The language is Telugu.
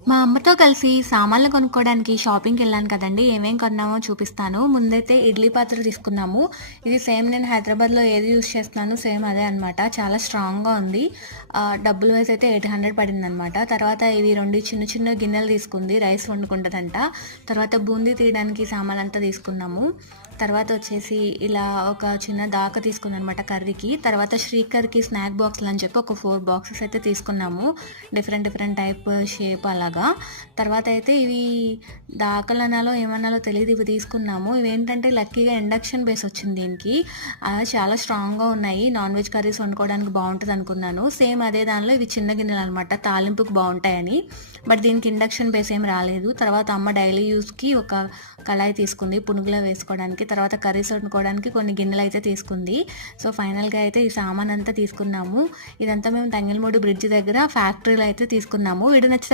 మా అమ్మతో కలిసి సామాన్లు కొనుక్కోవడానికి షాపింగ్‌కెళ్ళాను కదండీ! ఏమేం కొన్నామో చూపిస్తాను. ముందైతే ఇడ్లీ పాత్ర తీసుకున్నాము. ఇది సేమ్ నేను హైదరాబాద్‌లో ఏది యూజ్ చేస్తున్నానో సేమ్ అదే అనమాట. చాలా స్ట్రాంగ్‌గా ఉంది. డబ్బుల వైస్ అయితే 800 పడిందనమాట. తర్వాత ఇవి 2 చిన్న చిన్న గిన్నెలు తీసుకుంది. రైస్ వండుకుంటదంట. తర్వాత బూందీ తీయడానికి సామానంతా తీసుకున్నాము. తర్వాత వచ్చేసి ఇలా ఒక చిన్న దాక తీసుకుందనమాట కర్రీకి. తర్వాత శ్రీకర్‌కి స్నాక్ బాక్సులని చెప్పి ఒక 4 బాక్సెస్ అయితే తీసుకున్నాము. డిఫరెంట్ డిఫరెంట్ టైప్, షేప్ అలాగా. తర్వాత అయితే ఇవి దాకలనాలో ఏమనాలో తెలీదు, ఇవి తీసుకున్నాము. ఇవేంటంటే లక్కీగా ఇండక్షన్ బేస్ వచ్చింది దీనికి. చాలా స్ట్రాంగ్‌గా ఉన్నాయి. నాన్ వెజ్ కర్రీస్ వండుకోవడానికి బావుంటదనుకున్నాను. సేమ్ అదే దానిలో ఇవి చిన్న గిన్నెలనమాట. తాలింపుకి బావుంటాయని. బట్ దీనికి ఇండక్షన్ బేస్ ఏం రాలేదు. తర్వాత అమ్మ డైలీ యూజ్‌కి ఒక కళాయి తీసుకుంది పునుగులో వేసుకోవడానికి. తర్వాత కర్రీస్ వండుకోవడానికి కొన్ని గిన్నెలైతే తీసుకుంది. సో, ఫైనల్‌గా అయితే ఈ సామానంతా తీసుకున్నాము. ఇదంతా మేము తంగెలమూడి బ్రిడ్జ్ దగ్గర ఫ్యాక్టరీలో అయితే తీసుకున్నాము. వీడియో నచ్చితే